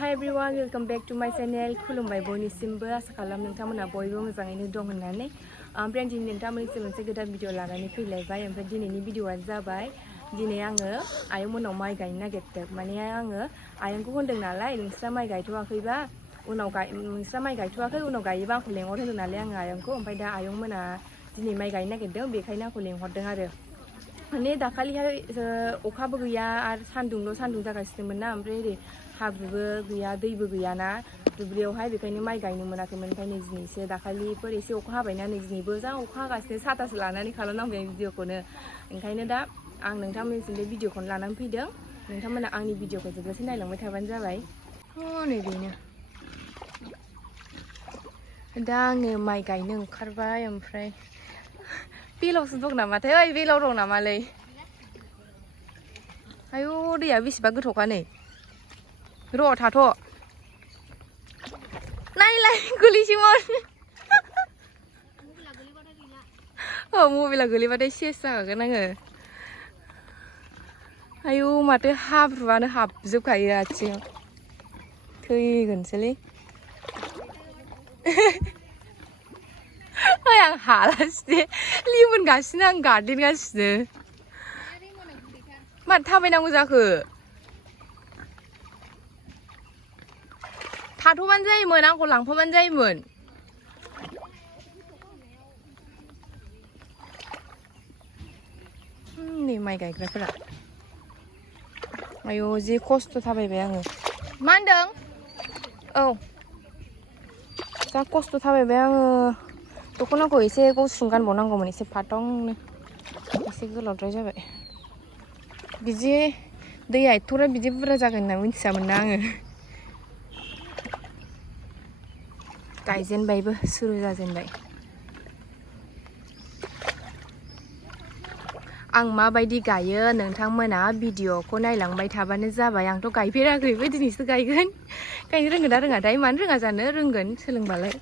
Hi everyone, welcome back to my channel. खुलुमबाय बयनिसिमबो आसा खालाम नोंथांमोना बयबो मोजाङैनो दं होननानै ओमफ्राय दिनै नोंथांमोननिसिम मोनसे गोदान भिडिअ लानानै फैलायबाय ओमफ्राय दिनैनि भिडिअआ जाबाय दिनै आङो आयंमोननाव माइ गायनो नागिरदों माने आङो आयंखौ होनदों नालाय नोंस्रा माइ गायथ'वाखैबा नोंस्रा माइ गायथ'वाखै उनाव गायोबा आंखौ लेंहर होदों नालाय आङो आयंखौ ओमफ्राय दा आयंमोना दिनै माइ गायनो नागिरदों बेखायनो आंखौ लेंहरदों आरो माने दाखालिहाय अखाबो गैया आरो सान्दुं जागासिनोमोन ना ओमफ्राय ओरै हाब्रुबो गैया दैबो गैयाना दुब्लियावहाय बेखायनो माइ गायनो मोनाखैमोन ओमफ्राय नै दिनैसो दाखालिफोर एसे अखा हाबायना नै दिनैबो जा अखा हागासिनो साथासो लानानै खालामनांबाय भिडिअखौनो ओंखायनो दा आं नोंथांमोननिसिम बे भिडिअखौनो लानानै फैदों नोंथांमोना आंनि भिडिअखौ जोबजासे नायलांबाय थाबानो जाबाय नै बेनो दा आङो माइ गायनो ओंखारबाय ओमफ्राय बेलावसो दं नामाथाय ओइ बेलाव दं नामालै आयौ दैया बेसेबा गोथौखा नै र' थाथ' नायलाय गोलैसैमोन मबाइला गोलैबाथाय सेस जाखागोन आङो आयौ माथो हाब्रुआनो हाबजोबखायो आथिङाव थैगोनसोलै आं हालासै लिमोनगासिनो आं गार्देनगासिनो माथो थाबायनांगौ जाखो थाथ'बानो जायोमोन आंखौ लांफाबानो जायोमोन नै माइ गायग्राफोरा आयौ जि खस्थ' थाबायबाय आङो मा होनदों औ जा खस्थ' थाबायबाय आङो दख'नाखौ एसे गुसुं गानबावनांगौमोन एसे फाथंनो एसे गोलावद्राय जाबाय बिदि दैया एथ'रा बिदि बुरजा जागोन होनना मिथियामोन ना आङो गायजेनबायबो सुरु जाजेनबाय आं माबायदि गायो नोंथांमोना भिडिअखौ नायलांबाय थाबानो जाबाय आंथ' गायफेराखैबो दिनैसो गायगोन गायनो रोंगोन ना रोङाथाय मानो रोङा जानो रोंगोन सोलोंबालाय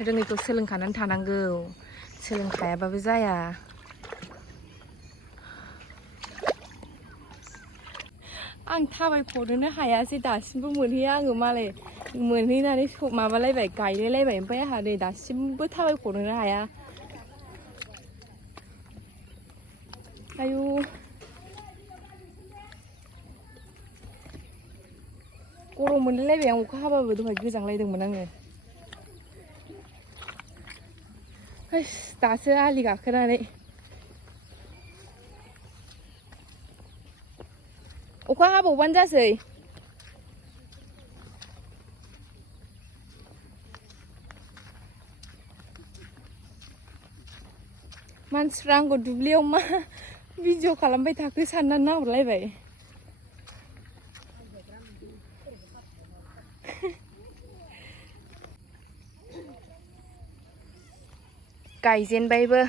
रोङैखौ सोलोंखानानै थानांगौ सोलोंखायाबाबो जाया आं थाबायख'नोनो हायासै दासिमबो मोनहैया आङो मालाय मोनहैनानै माबालायबाय गायलायलायबाय ओमफ्राय आंहा नै दासिमबो थाबायख'नोनो हाया आयु गरम मोनलायलायबाय आं अखा हाबाबो दहाय गोजांलायदोंमोन आङो दासो आलि गाखोनानै अखा हाबावबानो जासै मानसिफ्रा आंखौ दुब्लियाव मा भिडिअ खालामबाय थाखो साननानै नाहरलायबाय गायजेनबायबो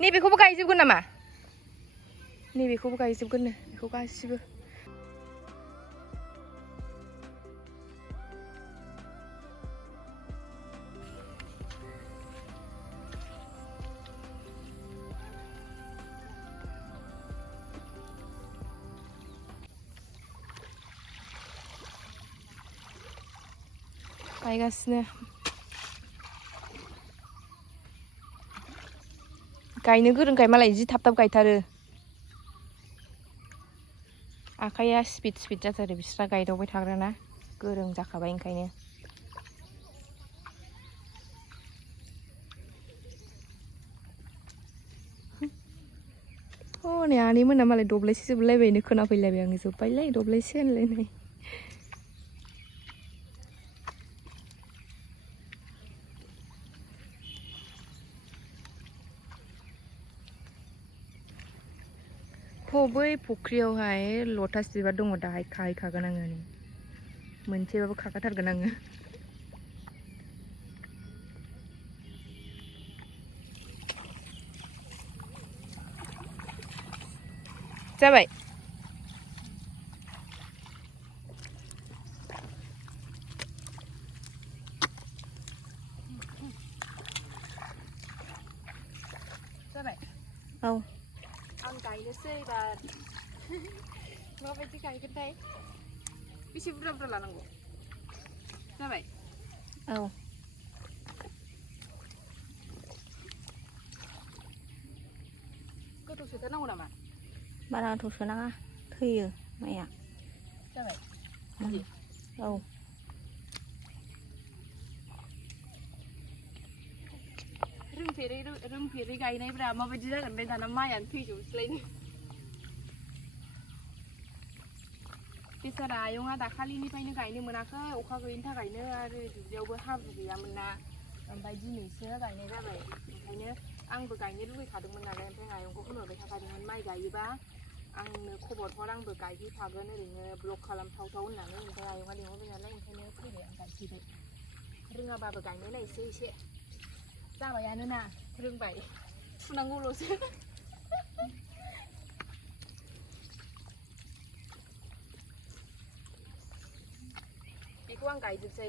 नैबेखौबो गायजोबगोन नामा नैबेखौबो गायजोबगोननो बेखौ गासिबो गायगासिनो गायनो गोरोंखाय मालाय जि थाब थाब गायथारो आखाइया स्पिड जाथारो बिस्रा गायदावबाय थाग्राना गोरों जाखाबाय ओंखायनो हनै आनैमोना मालाय दब्लायसे जोबलायबायनो खोनाफैलायबाय आङो जोब्बायलै दब्लायसे होनलायनाय बै फुख्रियावहाय लटास बिबार दङ दाहाय खाहैखागोन आङो मोनसेबाबो खाखाथारगोन आङो जाबाय जाबाय औ आं गायनोसै एबार माबायदि गायगोनथाय बेसे बुरजा बुरजा लानांगौ जाबाय औ गोथौ सोथारनांगौ नामा बारा गोथौ सोनाङा थैयो माइया जाबाय औ रोंफेरै गायनायफ्रा माबायदि जागोन बे दाना माइयानो थैजोबसैलायनो बेसारा आयंआ दाखालिनिफ्रायनो गायनो मोनाखै अखा गैयिनि थाखायनो आरो दुब्लियावबो हाब्रु गैयामोन ना ओमफ्राय दिनैसो गायनाय जाबाय ओंखायनो आंबो गायनो लुगैखादोंमोन नालाय ओमफ्राय आयंखौ होनहरबाय थाखादोंमोन माइ गायोबा आंनो खबर हर आंबो गायहैफागोन ओरैनो ब्लग खालामथावथाव होननानै ओमफ्राय आयंआ लिंहरबाय नालाय ओंखायनो फैबाय आं गायफैबाय रोङाबाबो गायनाय नायसै एसे जाबायानो ना रोंबाय फुनांगौल'सो बेखौ आं गायजोबसै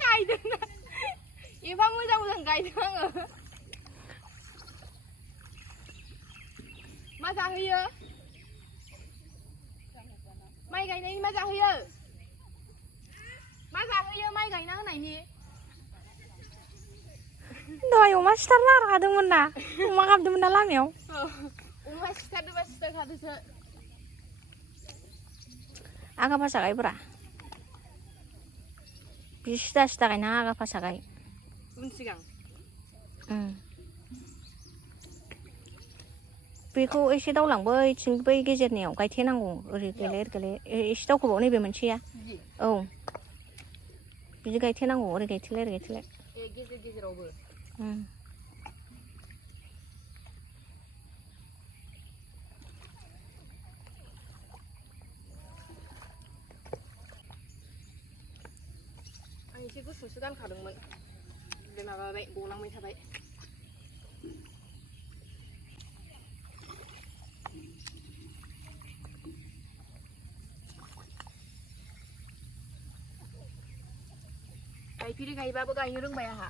गायदोंना एफा मोजां मोजां गायदों आङो मा जाहोयो माइ गायनायनि मा जाहोयो माइ गायना होनायनि दहाय अमा सिथारनो हादोंमोन ना अमा गाबदोंमोन ना लामायाव अमा सिथारदोंबा सिथारखादोसो आगा फासा गायब्रा बि सिदा सिदा गायना आगा फासा गाय उन सिगां बेखौ एसे दावलांबोथिं बै गेजेरनियाव गायथेनांगौ ओरै गेले गेले एसे दावखोबाव नैबे मोनसेया औ बिदि गायथेनांगौ ओरै गायथेलाय ओरै गायथेलाय गेजेर गेजेरावबो आं एसे गुसुसो गानखादोंमोन बे माबाबाय गलांबाय थाबाय गायफेरि गायबाबो गायनो रोंबाय आंहा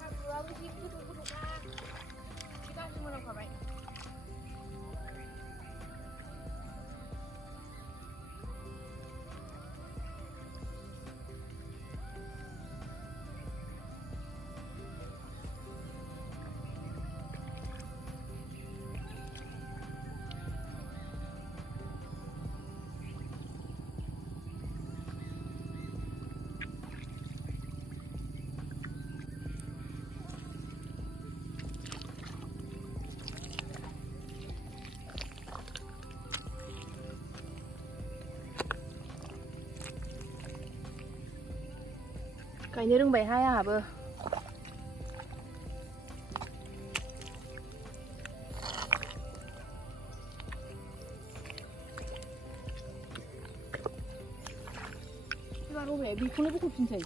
हाब्रुआबो जि गोथौ गोथौखा जि गाज्रि मोनामखाबाय गायनो रोंबायहाय आंहाबो एबार रबाया बेखौनो बख'फिनसै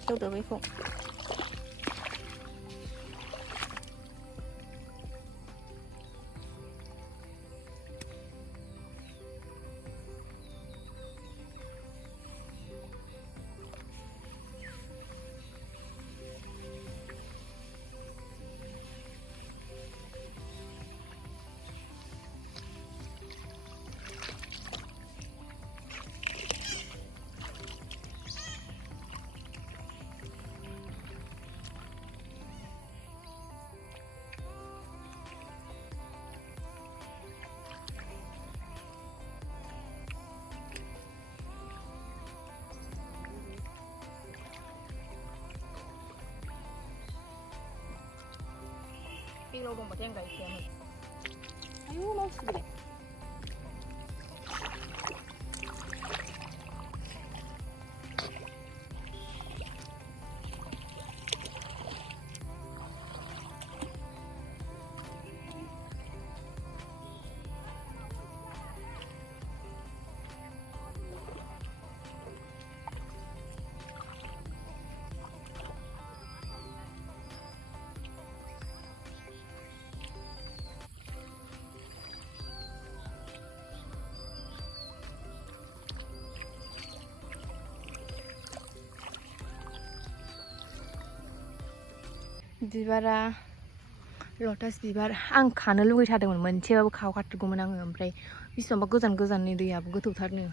सेवदो बेखौ बेलाव दंबाथाय आं गायखायामोन आयौ मावसिगोन बिबारा लटास बिबार आं खानो लुगैथारदोंमोन मोनसेबाबो खावखाथारगौमोन आङो ओमफ्राय बेसेबांबा गोजान गोजाननि दैयाबो गोथौथारनो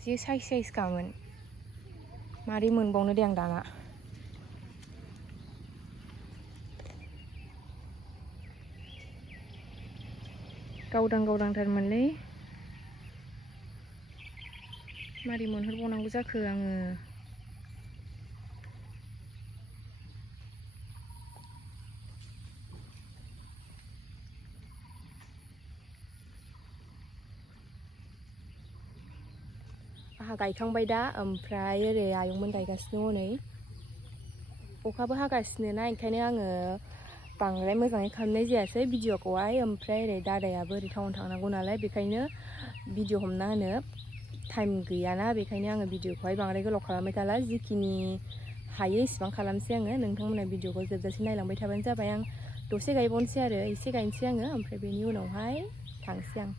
जि साइज साइजखामोन मारै मोनबावनो दे आं दाना गावदां गावदांथारमोनलै मारै मोनहरबावनांगौ जाखो आङो आहा गायखांबाय दा ओमफ्राय ओरै आयंमोन गायगासिनो हनै अखाबो हागासिनो ना ओंखायनो आङो बांद्राय मोजाङै खालामनाय जायासै भिडिअखौहाय ओमफ्राय ओरै दादायाबो ओरै टाउन थांनांगौ नालाय बेखायनो भिडिअ हमना होनो टाइम गैयाना बेखायनो आङो भिडिअखौहाय बांद्राय गोलाव खालामबाय थाला जिखिनि हायो इसेबां खालामसै आङो नोंथांमोना भिडिअखौ जोबजासिम नायलांबाय थाबानो जाबाय आं दसे गायबावनोसै आरो एसे गायनोसै आङो ओमफ्राय बेनि उनावहाय थांसै आं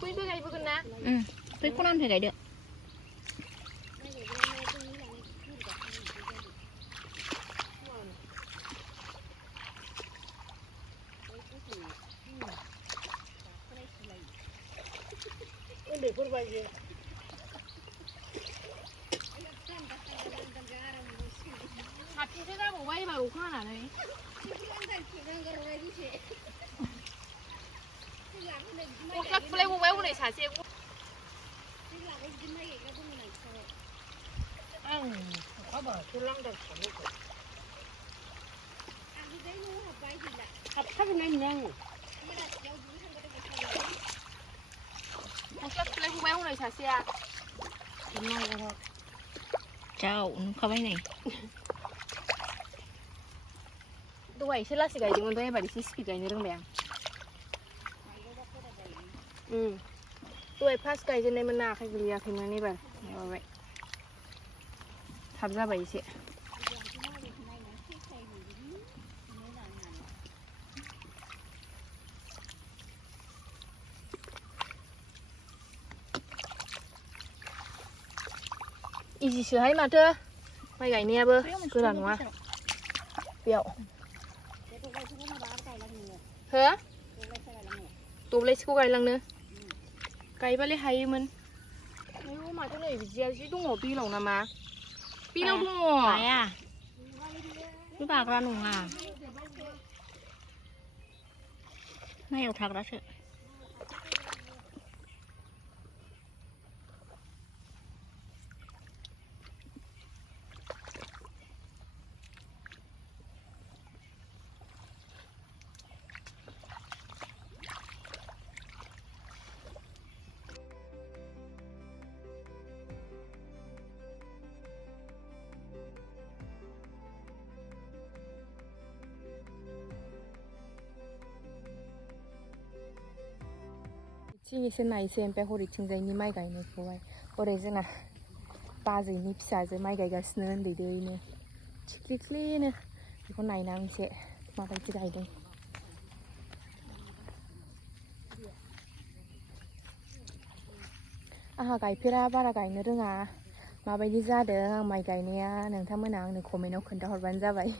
बैबो गायबोगोन ना बै खनानिफ्राय गायदो उन्दैफोरबायदि साबसिनसो जाबावबाय एबार अखा हानानै गस्ला खुलायबावबाय हनै सासे आं हाबाथ' लांदां खालामो हाबथारनाय नङा आङो गस्ला खुलायबावबाय हनै सासेया जाव नुखाबाय नै दहाय एसे लासै गायदोंमोन ओमफ्राय एबार एसे स्पिड गायनो रोंबाय आं दहाय फार्स्ट गायजेननायमोन ना आखाइ गोलैयाखैमोन एबार माबाबाय थाब जाबाय एसे इजिसोहाय माथो माइ गायनायाबो गोरा नङा बेयाव हो दब्लायसेखौ गायलांनो गायबालाय हायोमोन आयौ माथो नै बिदिया जि दङ बेलाव नामा बेलाव दङ हाया बे बाग्रा नङा माइयाव थाग्रासो थिं एसे नायसै ओमफ्राय हरैथिंजायनि माइ गायनायखौहाय हरै जोंना बाजैनि फिसाजो माइ गायगासिनो उन्दैनो थिख्लिख्लिनो बेखौ नायनानै एसे माबायदि गायदों आंहा गायफेरा बारा गायनो रोङा माबायदि जादों आं माइ गायनाया नोंथांमोना आंनो कमेन्टआव खोन्थाहरबानो जाबाय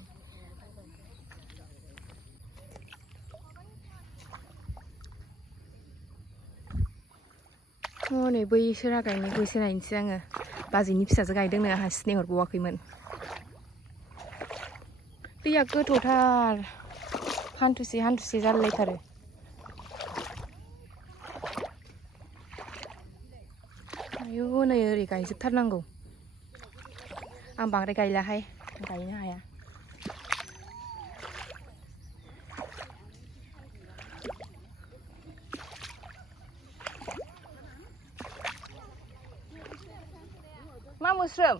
हनै बैसोरा गायनायखौ एसे नायनोसै आङो बाजैनि फिसाजो गायदोंनो आंहा सिनायहरबावाखैमोन दैया गोथौथार हान्थुसे हान्थुसे जालायथारो आयौ नै ओरै गायजोबथारनांगौ आं बांद्राय गायलाहाय गायनो हाया मा मुस्रोम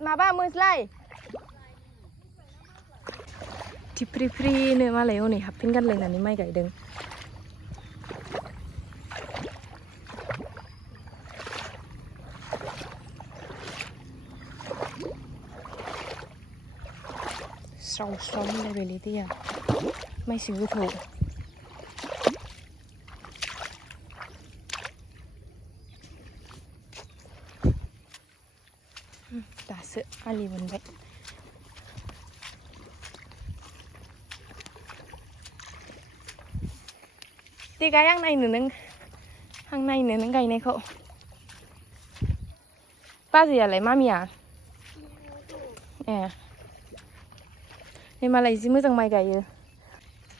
माबा मोज्लाय थिफ्रि फ्रिनो मालाय हनै हाफपेन्ट गानलायनानै माइ गायदों स्राव स्राव होनलायबायलै दैया माइसि गोथौ दासो आलि मोनबाय दे गाय आं नायनो नों गायनायखौ बाजैयालाय मामिया ए नै मालाय जि मोजां माइ गायो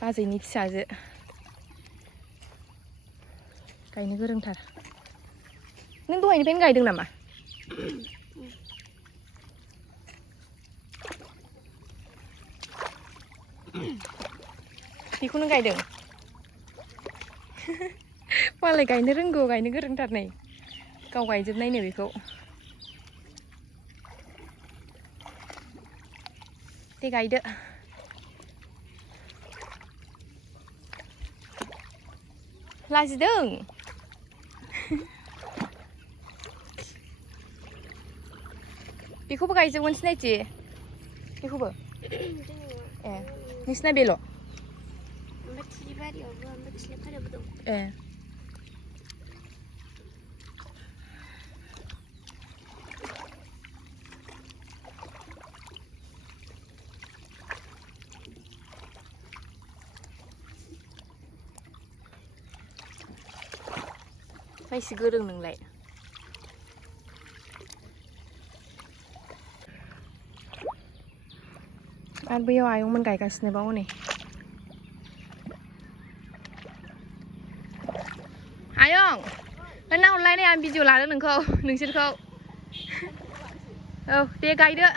बाजैनि फिसाजो गायनो गोरोंथार नों दहायनिफ्रायनो गायदों नामा बेखौनो गायदों मालाय गायनो रोंगौ गायनो गोरोंथार नै गाव गायजोबनायनो बेखौ दे गायदो लाजिदों बेखौबो गायजोबगोन सिनायथि बेखौबो ए नोंसिना बेल' ए माइसि गोरों नोंलाय आरो बैयाव आयंमोन गायगासिनो बाव नै आयं नाहरलाय नै आं भिडिअ लादों नोंसोरखौ औ दे गायदो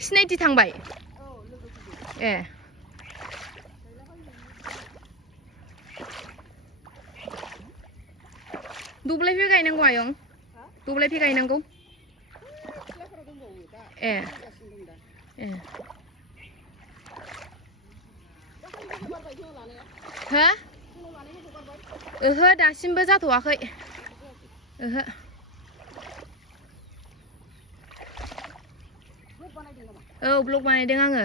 सिनायथि थांबाय ए दब्लायफोर गायनांगौ आयं दब्लायफोर गायनांगौ ए ए हो ओहो दासिमबो जाथ'वाखै ओहो औ ब्लग बानायदों आङो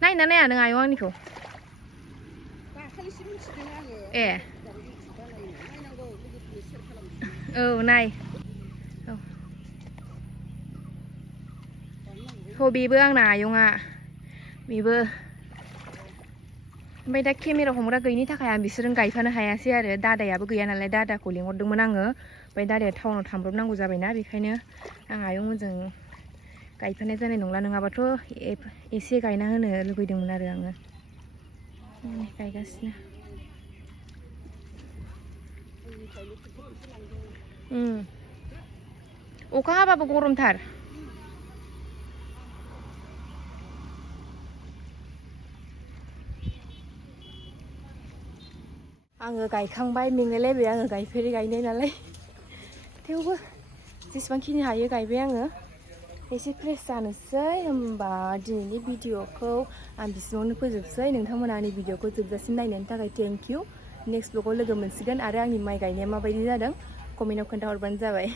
नायना नाया नों आयं आंनिखौ ए औ नाय औ बेबो आंना आयंआ बेबो ओमफ्राय दा केमेरा हमग्रा गैयिनि थाखाय आं बिसोरजों गायफानो हायासै आरो दादायाबो गैया नालाय दादाखौ लिंहरदोंमोन आङो ओमफ्राय दादाया टाउनाव थांब्रबनांगौ जाबायना बेखायनो आं आयंमोनजों गायफानाय जानाय नंला नङाबाथ' एसे गायना होनो लुबैदोंमोन आरो आङो गायगासिनो अखा हाबाबो गरमथार आङो गायखांबाय मेंलायलायबाय आङो गायफेरै गायनाय नालाय थेवबो जेसेबांखिनि हायो गायबाय आङो एसे फ्रेस जानोसै होमबा दिनैनि भिडिअखौ आं बिसिमावनो फोजोबसै नोंथांमोना आंनि भिडिअखौ जोबजासिम नायनायनि थाखाय थेंक इउ नेक्स्ट ब्लगाव लोगो मोनसिगोन आरो आंनि माइ गायनाया माबायदि जादों कमेन्टआव खोन्थाहरबानो जाबाय